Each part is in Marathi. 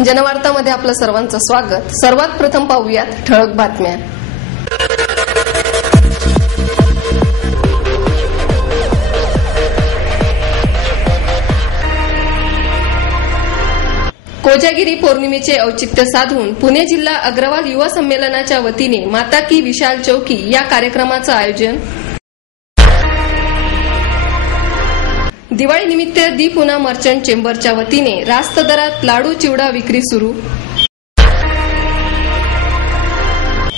जनवार्तामध्ये आपलं सर्वांचं स्वागत। सर्वात प्रथम पाहूयात ठळक बातम्या। कोजागिरी पौर्णिमेचे औचित्य साधून पुणे जिल्हा अग्रवाल युवा संमेलनाच्या वतीने माता की विशाल चौकी या कार्यक्रमाचं आयोजन। दिवाळी निमित्त दी पुणा मर्चंट चेंबरच्या वतीने रास्त दरात लाडू चिवडा विक्री सुरू।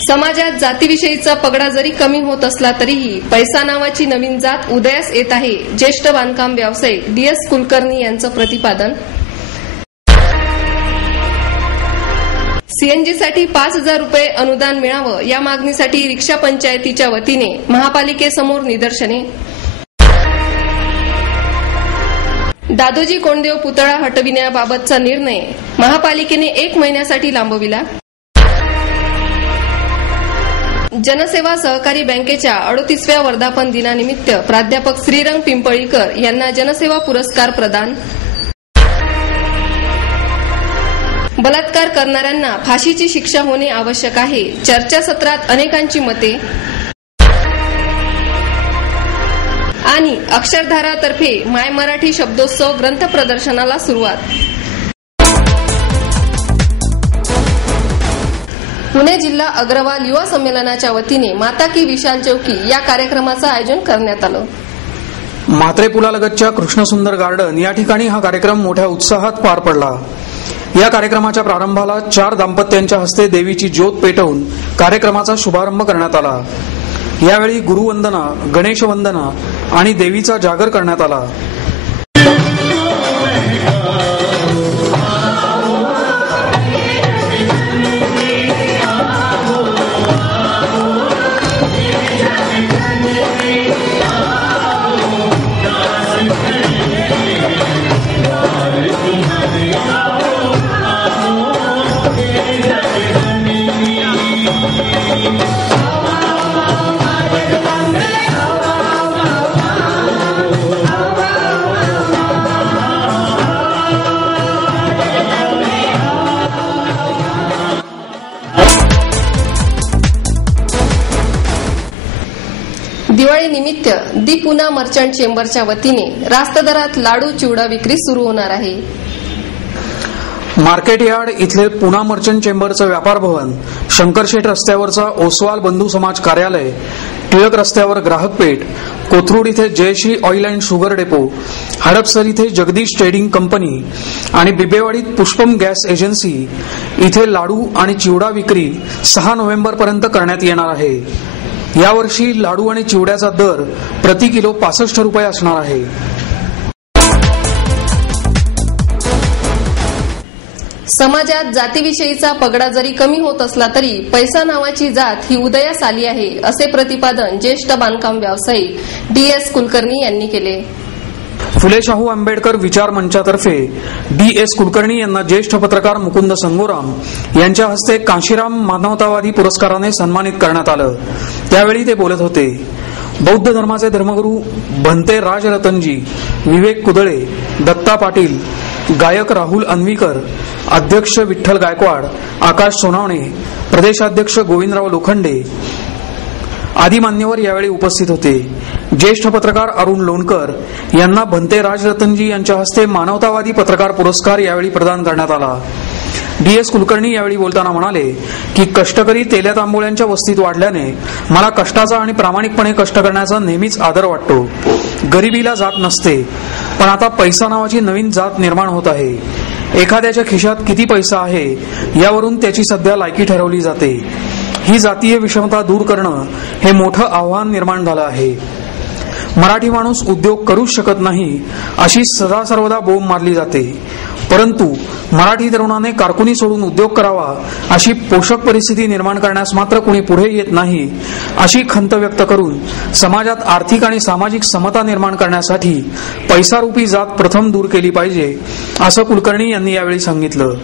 समाजात जातीविषयीचा पगडा जरी कमी होत असला तरीही पैसा नावाची नवीन जात उदयास येत आहे, ज्येष्ठ बांधकाम व्यावसायिक DS कुलकर्णी यांचं प्रतिपादन। सीएनजीसाठी 5,000 रुपये अनुदान मिळावं या मागणीसाठी रिक्षा पंचायतीच्या वतीने महापालिकेसमोर निदर्शने। दादोजी कोंडदेव पुतळा हटविण्याबाबतचा निर्णय महापालिकेने 1 महिन्यासाठी लांबविला। जनसेवा सहकारी बँकेच्या 38व्या वर्धापन दिनानिमित्त प्राध्यापक श्रीरंग पिंपळीकर यांना जनसेवा पुरस्कार प्रदान। बलात्कार करणाऱ्यांना फाशीची शिक्षा होणे आवश्यक आहे, चर्चासत्रात अनेकांची मते। आणि अक्षरधारातर्फे माय मराठी शब्दोत्सव ग्रंथ प्रदर्शनाला सुरुवात। पुणे जिल्हा अग्रवाल युवा संमेलनाच्या वतीने माता की विशाल चौकी या कार्यक्रमाचं आयोजन करण्यात आलं। म्हात्रे पुलालगतच्या कृष्णसुंदर गार्डन या ठिकाणी हा कार्यक्रम मोठ्या उत्साहात पार पडला। या कार्यक्रमाच्या प्रारंभाला 4 दाम्पत्यांच्या हस्ते देवीची ज्योत पेटवून कार्यक्रमाचा शुभारंभ करण्यात आला। यावेळी गुरुवंदना, गणेशवंदना आणि देवीचा जागर करण्यात आला। दिवाळी निमित्त दी पुणा मर्चंट चेंबरच्या वतीने रास्त दरात लाडू चिवडा विक्री सुरू होणार आहे। मार्केट यार्ड इथले पुणा मर्चंट चेंबरचं व्यापार भवन, शंकरशेठ रस्त्यावरचा ओसवाल बंधू समाज कार्यालय, टिळक रस्त्यावर ग्राहक पेठ, कोथरूड इथे Jayashree oil and sugar depot, Hadapsar इथे जगदीश ट्रेडिंग कंपनी आणि बिबेवाडीत पुष्पम गॅस एजन्सी इथे लाडू आणि चिवडा विक्री 6 नोव्हेंबरपर्यंत करण्यात येणार आहे। यावर्षी लाडू आणि चिवड्याचा दर प्रति किलो 65 रुपये असणार आहे। समाजात जातीविषयीचा पगडा जरी कमी होत असला तरी पैसा नावाची जात ही उदयास आली आहे, असे प्रतिपादन ज्येष्ठ बांधकाम व्यावसायिक DS कुलकर्णी यांनी केले। फुले शाहू आंबेडकर विचार मंचातर्फे DS कुलकर्णी यांना ज्येष्ठ पत्रकार मुकुंद संगोराम यांच्या हस्ते काशीराम मानवतावादी पुरस्काराने सन्मानित करण्यात आलं। त्यावेळी ते बोलत होते। बौद्ध धर्माचे धर्मगुरू भंते राजरतनजी, विवेक कुदळे, दत्ता पाटील, गायक राहुल अन्वीकर, अध्यक्ष विठ्ठल गायकवाड, आकाश सोनावणे, प्रदेशाध्यक्ष गोविंदराव लोखंडे आदी मान्यवर यावेळी उपस्थित होते। ज्येष्ठ पत्रकार अरुण लोणकर यांना भंते राजरतनजी यांच्या हस्ते मानवतावादी पत्रकार पुरस्कार यावेळी प्रदान करण्यात आला। DS कुलकर्णी यावेळी बोलताना म्हणाले की कष्टकरी तेल्या तांबोळ्यांच्या वस्तीत वाढल्याने मला कष्टाचा आणि प्रामाणिकपणे कष्ट करण्याचा नेहमीच आदर वाटतो। गरिबीला जात नसते, पण आता पैसा नावाची नवीन जात निर्माण होत आहे। एखाद्याच्या खिशात किती पैसा आहे यावरून त्याची सध्या लायकी ठरवली जाते। ही जातीय विषमता दूर करणं हे मोठं आव्हान निर्माण झालं आहे। मराठी माणूस उद्योग करूच शकत नाही अशी सदा सर्वदा बोंब मारली जाते, परंतु मराठी तरुणाने कारकुनी सोडून उद्योग करावा अशी पोषक परिस्थिती निर्माण करण्यास मात्र कुणी पुढे येत नाही, अशी खंत व्यक्त करून समाजात आर्थिक आणि सामाजिक समता निर्माण करण्यासाठी पैसारूपी जात प्रथम दूर केली पाहिजे, असं कुलकर्णी यांनी यावेळी सांगितलं।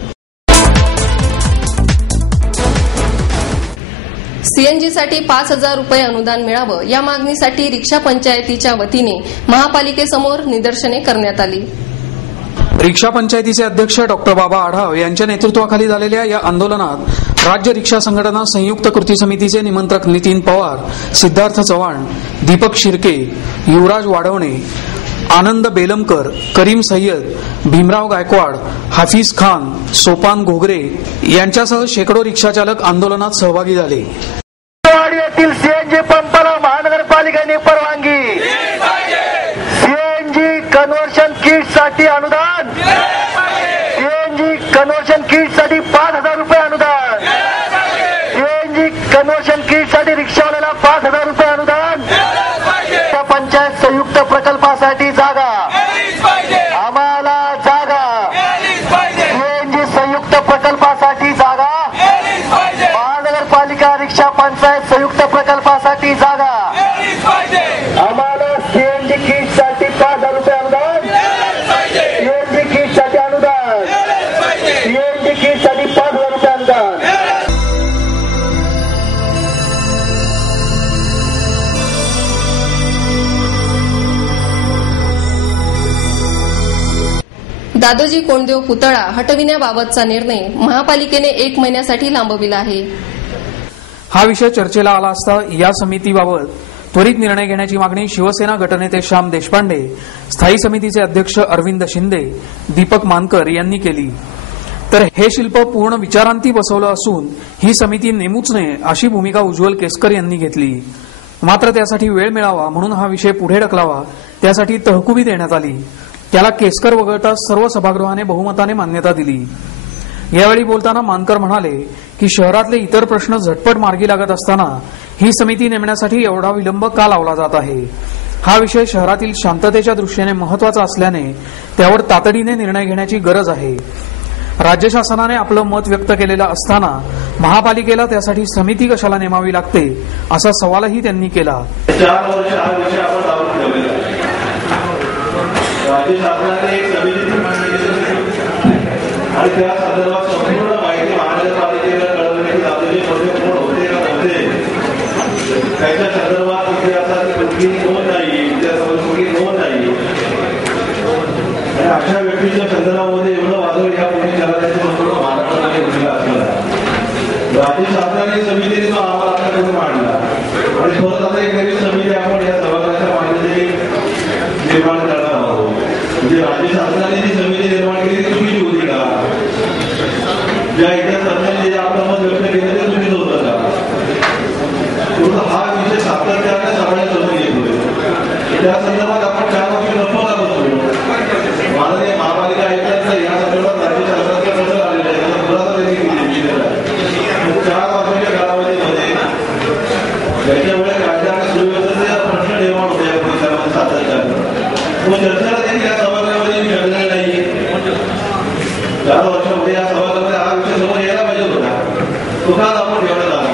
सीएनजीसाठी 5,000 रुपये अनुदान मिळावं या मागणीसाठी रिक्षा पंचायतीच्या वतीने महापालिकेसमोर निदर्शने करण्यात आली। रिक्षा पंचायतीचे अध्यक्ष डॉक्टर बाबा आढाव यांच्या नेतृत्वाखाली झालेल्या या आंदोलनात राज्य रिक्षा संघटना संयुक्त कृती समितीचे निमंत्रक नितीन पवार, सिद्धार्थ चव्हाण, दीपक शिर्के, युवराज वाढवणे, आनंद बेलमकर, करीम सय्यद, भीमराव गायकवाड, हाफिज खान, सोपान घोगरे यांच्यासह शेकडो रिक्षाचालक आंदोलनात सहभागी झाले. येथील सीएनजी पंपाला महानगरपालिकेने परवानगी, सीएनजी कन्व्हर्शन किट साठी अनुदान, सीएनजी कन्व्हर्शन किट साठी 5,000 रुपये अनुदान, सीएनजी कन्व्हर्शन किट साठी रिक्षावाल्याला 5,000 रुपये अनुदान, पंचायत संयुक्त प्रकल्पासाठी जागा, आम्हाला जागा, सीएनजी संयुक्त प्रकल्पासाठी जागा, महानगरपालिका रिक्षा पंचायत संयुक्त प्रकल्पासाठी जागा, आम्हाला सीएनजी किट साठी 5,000 रुपये अनुदान, सीएनजी किट साठी अनुदान, सीएनजी किट साठी 5,000 रुपये अनुदान. दादोजी कोंडदेव पुतळा हटविण्याबाबतचा निर्णय महापालिकेने 1 महिन्यासाठी लांबविला आहे. हा विषय चर्चेला आला असता या समितीबाबत त्वरित निर्णय घेण्याची मागणी शिवसेना गटनेते श्याम देशपांडे, स्थायी समितीचे अध्यक्ष अरविंद शिंदे, दीपक मानकर यांनी केली. तर हे शिल्प पूर्ण विचारांती बसवलं असून ही समिती नेमूच नये अशी भूमिका उज्ज्वल केसकर यांनी घेतली. मात्र त्यासाठी वेळ मिळावा म्हणून हा विषय पुढे ढकलावा, त्यासाठी तहकुबी देण्यात आली. त्याला केसकर वगळता सर्व सभागृहाने बहुमताने मान्यता दिली. यावेळी बोलताना मानकर म्हणाले की शहरातले इतर प्रश्न झटपट मार्गी लागत असताना ही समिती नेमण्यासाठी एवढा विलंब का लावला जात आहे. हा विषय शहरातील शांततेच्या दृष्टीने महत्वाचा असल्याने त्यावर तातडीने निर्णय घेण्याची गरज आहे. राज्य शासनाने आपलं मत व्यक्त केलेलं असताना महापालिकेला त्यासाठी समिती कशाला नेमावी लागते असा सवालही त्यांनी केला. 4 वर्ष हा विषय आपण लावून ठेवलेला आहे. राज्य शासनाने एक समिती आणि त्या संदर्भात संपूर्ण माहिती महानगरपालिकेला कळवण्याची जबाबदारी कोण होते का नव्हते त्याच्या संदर्भात इतिहासात कुठली नोंद नाही, इतिहासामध्ये कुठली नोंद नाही. आणि अशा व्यक्तीच्या संदर्भामध्ये एवढं वादळ या पुणे करायचं संपूर्ण महाराष्ट्रामध्ये घडलेलं असलेलं आहे. राज्य शासनाने समितीने तो आम्हाला आपल्याकडे मांडला आणि परत आता एक नवीन समिती आपण या सभागृहाच्या मान्यतेने निर्माण करणार आहोत. म्हणजे राज्य शासनाने जी समिती निर्माण केली ती चुकीची होती का? ज्या इतिहास तज्ञांनी आपलं मत व्यक्त केलं ते चुकीचं होतं का? हा विषय सातत्याने सगळ्या समोर येतोय. त्या संदर्भात आपण 4 वर्ष नको लागत होतो. माननीय महापालिका आयुक्तांचं या संदर्भात राज्य शासनाचं कसं आलेलं आहे त्याचा खुलासा त्यांनी केलेला आहे. 4 वर्षाच्या कालावधीमध्ये ज्याच्यामुळे कायदा आणि सुव्यवस्थेचा प्रश्न निर्माण होतो या परिसरामध्ये सातत्याने तो चर्चेला देखील या सभागृहामध्ये मिळालेला नाही. 4 वर्षामध्ये या सभागृहामध्ये हा विषय समोर यायला पाहिजे होता. तो का आपण ठेवण्यात आला?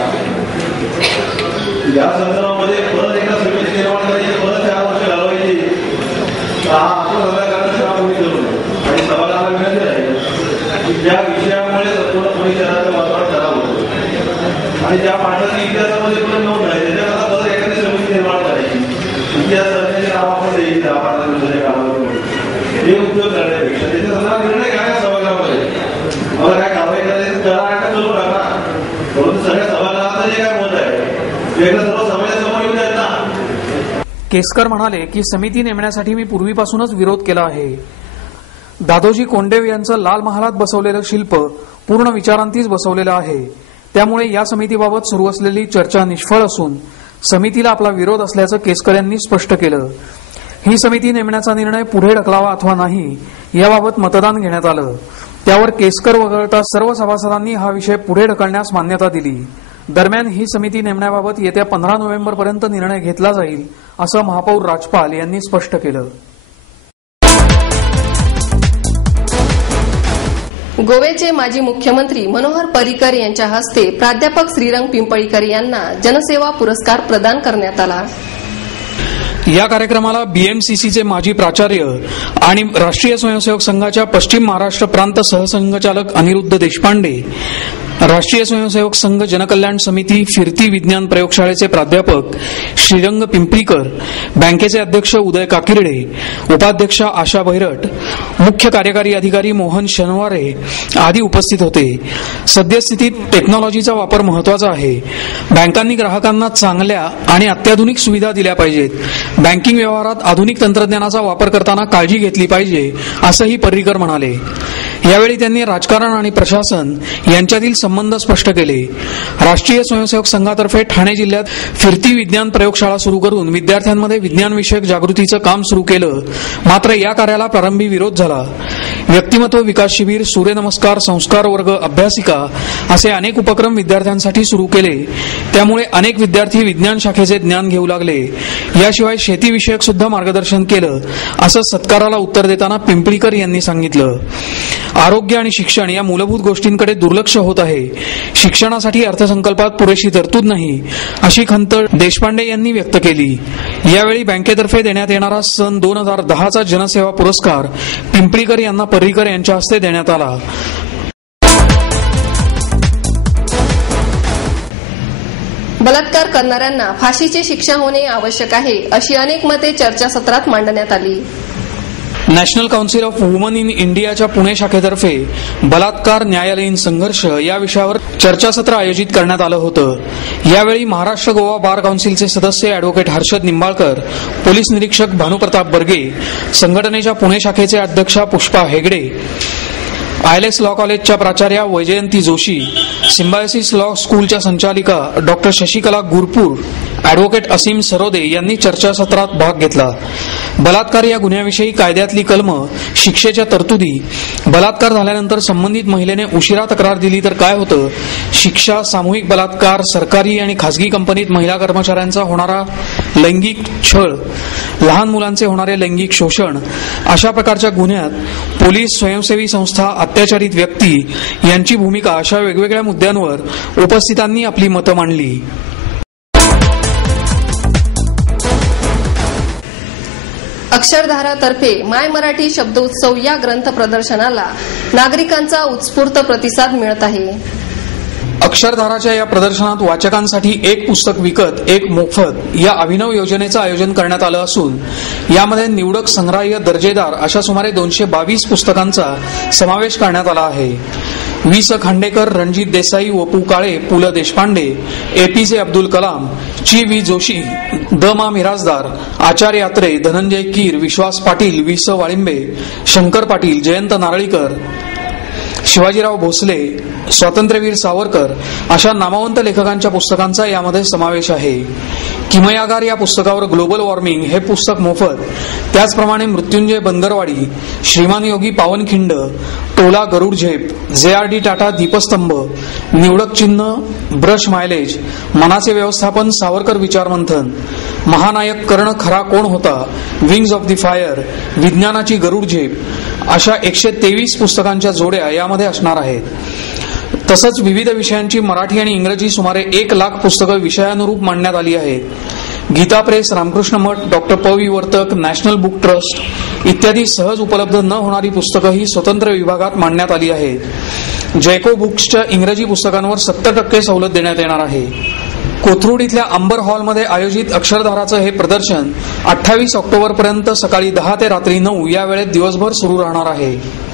या संदर्भामध्ये परत एकदा समिती निर्माण करायची, परत 4 वर्ष घालवायची. हा आपण सभागृहाचा कोणी करू नये आणि सभागृहाला विनंती आहे की ज्या विषयामुळे संपूर्ण पुणे शहराचं वातावरण खराब होतं आणि ज्या पाठाची इतिहासामध्ये कुठे नोंद आहे त्याच्याकरता परत एखादी समिती निर्माण करायची. इतिहास करण्याचे नाव आपण द्यायची 10-15 दिवसाच्या कालावधीमध्ये हे उद्योग करण्यापेक्षा त्याच्या संदर्भात निर्णय घ्या सभागृहामध्ये. मला काय कारवाई करायची करा आणि करू नका. परंतु सगळ्या सभागृहाचं जे काय मत आहे ते सर्व समाजासमोर येऊन आहेत ना. केसकर म्हणाले की समिती नेमण्यासाठी मी पूर्वीपासूनच विरोध केला आहे. दादोजी कोंडदेव यांचं लाल महालात बसवलेलं शिल्प पूर्ण विचारांतीच बसवलेलं आहे. त्यामुळे या समितीबाबत सुरू असलेली चर्चा निष्फळ असून समितीला आपला विरोध असल्याचं केसकर यांनी स्पष्ट केलं. ही समिती नेमण्याचा निर्णय पुढे ढकलावा अथवा नाही याबाबत मतदान घेण्यात आलं. त्यावर केसकर वगळता सर्व सभासदांनी हा विषय पुढे ढकलण्यास मान्यता दिली. दरम्यान ही समिती नेमण्याबाबत येत्या 15 नोव्हेंबरपर्यंत निर्णय घेतला जाईल असं महापौर राजपाल यांनी स्पष्ट केलं. गोव्याचे माजी मुख्यमंत्री मनोहर पर्रीकर यांच्या हस्ते प्राध्यापक श्रीरंग पिंपळीकर यांना जनसेवा पुरस्कार प्रदान करण्यात आला. या कार्यक्रमाला बीएमसीसीचे माजी प्राचार्य आणि राष्ट्रीय स्वयंसेवक संघाच्या पश्चिम महाराष्ट्र प्रांत सहसंघचालक अनिरुद्ध देशपांडे, राष्ट्रीय स्वयंसेवक संघ जनकल्याण समिती फिरती विज्ञान प्रयोगशाळेचे प्राध्यापक श्रीरंग पिंपरीकर, बँकेचे अध्यक्ष उदय काकिर्डे, उपाध्यक्षा आशा भैरट, मुख्य कार्यकारी अधिकारी मोहन शनवारे आदी उपस्थित होते. सद्यस्थितीत टेक्नॉलॉजीचा वापर महत्वाचा आहे. बँकांनी ग्राहकांना चांगल्या आणि अत्याधुनिक सुविधा दिल्या पाहिजेत. बँकिंग व्यवहारात आधुनिक तंत्रज्ञानाचा वापर करताना काळजी घेतली पाहिजे, असंही पर्रीकर म्हणाले. यावेळी त्यांनी राजकारण आणि प्रशासन यांच्यातील संबंध स्पष्ट केले. राष्ट्रीय स्वयंसेवक संघातर्फे ठाणे जिल्ह्यात फिरती विज्ञान प्रयोगशाळा सुरू करून विद्यार्थ्यांमध्ये विज्ञानविषयक जागृतीचं काम सुरू केलं. मात्र या कार्याला प्रारंभी विरोध झाला. व्यक्तिमत्व विकास शिबिर, सूर्यनमस्कार, संस्कार वर्ग, अभ्यासिका असे अनेक उपक्रम विद्यार्थ्यांसाठी सुरू केले. त्यामुळे अनेक विद्यार्थी विज्ञान शाखेचे ज्ञान घेऊ लागले. याशिवाय शेतीविषयक सुद्धा मार्गदर्शन केलं, असं सत्काराला उत्तर देताना पिंपरीकर यांनी सांगितलं. आरोग्य आणि शिक्षण या मूलभूत गोष्टींकडे दुर्लक्ष होत आहे. शिक्षणासाठी अर्थसंकल्पात पुरेशी तरतूद नाही, अशी खंत देशपांडे यांनी व्यक्त केली. यावेळी बँकेतर्फे देण्यात येणारा सन 2010चा जनसेवा पुरस्कार पिंपरीकर यांना पर्रीकर यांच्या हस्ते देण्यात आला. बलात्कार करणाऱ्यांना फाशीची शिक्षा होणे आवश्यक आहे, अशी अनेक मते चर्चासत्रात मांडण्यात आली. National council of woman in इंडियाच्या पुणे शाखेतर्फे बलात्कार न्यायालयीन संघर्ष या विषयावर चर्चासत्र आयोजित करण्यात आलं होतं. यावेळी महाराष्ट्र गोवा बार काउन्सिलचे सदस्य अॅडव्होकेट हर्षद निंबाळकर, पोलीस निरीक्षक भानुप्रताप बर्गे, संघटनेच्या पुणे शाखेचे अध्यक्षा पुष्पा हेगडे, आयएलएस लॉ कॉलेजच्या प्राचार्या वैजयंती जोशी, सिम्बायोसिस लॉ स्कूलच्या संचालिका डॉक्टर शशिकला गुरपूर, अॅडव्होकेट असीम सरोदे यांनी चर्चासत्रात भाग घेतला. बलात्कार या गुन्ह्याविषयी कायद्यातली कलमं, शिक्षेच्या तरतुदी, बलात्कार झाल्यानंतर संबंधित महिलेने उशिरा तक्रार दिली तर काय होतं, शिक्षा, सामूहिक बलात्कार, सरकारी आणि खासगी कंपनीत महिला कर्मचाऱ्यांचा होणारा लैंगिक छळ, लहान मुलांचे होणारे लैंगिक शोषण, अशा प्रकारच्या गुन्ह्यात पोलीस, स्वयंसेवी संस्था, अत्याचारित व्यक्ती यांची भूमिका अशा वेगवेगळ्या मुद्द्यांवर उपस्थितांनी आपली मतं मांडली. अक्षरधारातर्फे माय मराठी शब्द उत्सव या ग्रंथ प्रदर्शनाला नागरिकांचा उत्स्फूर्त प्रतिसाद मिळत आहे. अक्षरधाराच्या या प्रदर्शनात वाचकांसाठी एक पुस्तक विकत एक मोफत या अभिनव योजनेचं आयोजन करण्यात आलं असून यामध्ये निवडक, संग्राह्य, दर्जेदार अशा सुमारे 222 पुस्तकांचा समावेश करण्यात आला आहे. वि. स. खांडेकर, रणजित देसाई, वपू काळे, पु. ल. देशपांडे, एपीजे अब्दुल कलाम, ची. व्ही. जोशी, द. मा. मिराजदार, आचार्य यात्रे, धनंजय कीर, विश्वास पाटील, वि. स. वाळिंबे, शंकर पाटील, जयंत नारळीकर, शिवाजीराव भोसले, स्वातंत्र्यवीर सावरकर अशा नामवंत लेखकांच्या पुस्तकांचा यामध्ये समावेश आहे. किमयागार या पुस्तकावर ग्लोबल वॉर्मिंग हे पुस्तक मोफत, त्याचप्रमाणे मृत्युंजय बनगरवाडी, श्रीमान योगी पावनखिंड, टोला गरुड झेप, JRD टाटा दीपस्तंभ, निवडक चिन्ह, ब्रश मायलेज, मनाचे व्यवस्थापन, सावरकर विचारमंथन, महानायक कर्ण खरा कोण होता, विंग्स ऑफ द फायर, विज्ञानाची गरुड झेप अशा 123 पुस्तकांच्या जोड्या यामध्ये असणार आहेत. तसंच विविध विषयांची मराठी आणि इंग्रजी सुमारे 1 लाख पुस्तकं विषयानुरूप मांडण्यात आली आहेत. गीता प्रेस, रामकृष्ण मठ, डॉक्टर प. विवर्तक, नॅशनल बुक ट्रस्ट इत्यादी सहज उपलब्ध न होणारी पुस्तकं ही स्वतंत्र विभागात मांडण्यात आली आहेत. जयको बुक्सच्या इंग्रजी पुस्तकांवर 70% सवलत देण्यात येणार आहे. कोथरूड इथल्या अंबर हॉलमध्ये आयोजित अक्षरधाराचं हे प्रदर्शन 28 ऑक्टोबरपर्यंत सकाळी 10 ते रात्री 9 या वेळेत दिवसभर सुरू राहणार आहे.